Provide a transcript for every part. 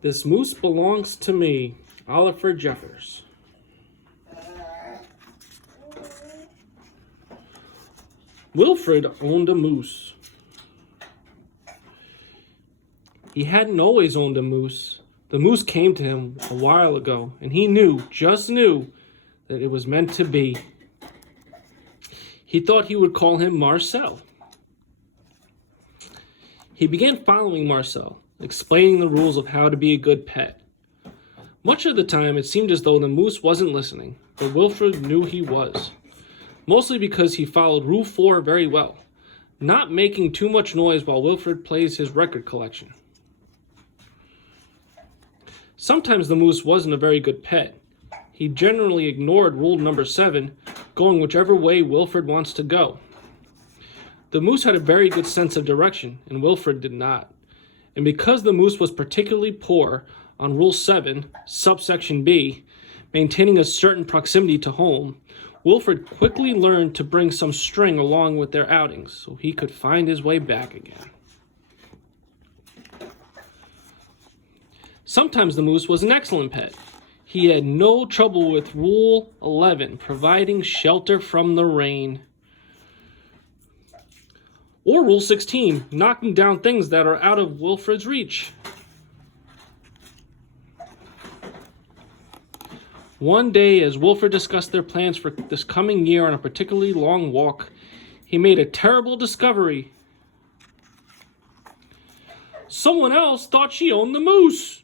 This moose belongs to me, Oliver Jeffers. Wilfred owned a moose. He hadn't always owned a moose. The moose came to him a while ago, and he just knew, that it was meant to be. He thought he would call him Marcel. He began following Marcel, explaining the rules of how to be a good pet. Much of the time, it seemed as though the moose wasn't listening, but Wilfred knew he was. Mostly because he followed Rule 4 very well, not making too much noise while Wilfred plays his record collection. Sometimes the moose wasn't a very good pet. He generally ignored rule number 7, going whichever way Wilfred wants to go. The moose had a very good sense of direction, and Wilfred did not. And because the moose was particularly poor on Rule 7, subsection B, maintaining a certain proximity to home, Wilfred quickly learned to bring some string along with their outings so he could find his way back again. Sometimes the moose was an excellent pet. He had no trouble with Rule 11, providing shelter from the rain. Or Rule 16, knocking down things that are out of Wilfred's reach. One day, as Wilfred discussed their plans for this coming year on a particularly long walk, he made a terrible discovery. Someone else thought she owned the moose.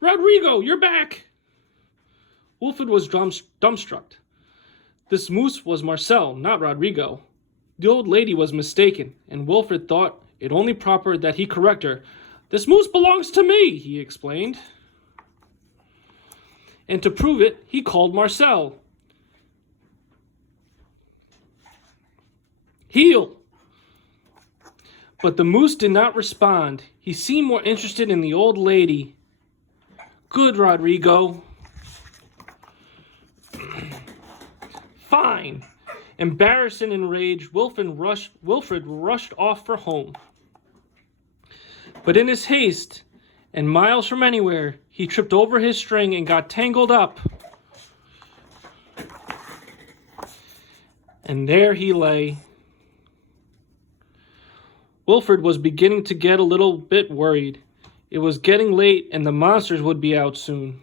Rodrigo, you're back. Wilfred was dumbstruck. This moose was Marcel, not Rodrigo. The old lady was mistaken, and Wilfred thought it only proper that he correct her. This moose belongs to me, he explained. And to prove it, he called Marcel. Heel! But the moose did not respond. He seemed more interested in the old lady. Good, Rodrigo. Fine. Embarrassed and enraged, Wilfred rushed off for home. But in his haste, and miles from anywhere, he tripped over his string and got tangled up. And there he lay. Wilfred was beginning to get a little bit worried. It was getting late and the monsters would be out soon.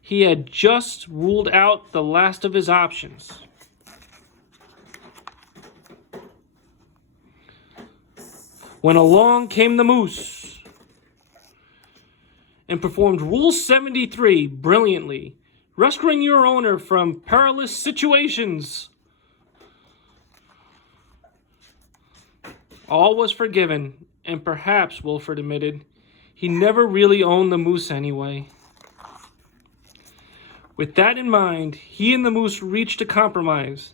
He had just ruled out the last of his options. When along came the moose and performed Rule 73 brilliantly, rescuing your owner from perilous situations. All was forgiven, and perhaps, Wilfred admitted, he never really owned the moose anyway. With that in mind, he and the moose reached a compromise.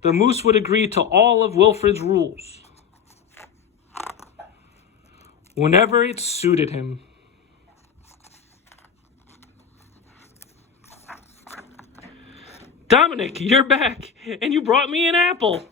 The moose would agree to all of Wilfred's rules, whenever it suited him. Dominic, you're back, and you brought me an apple.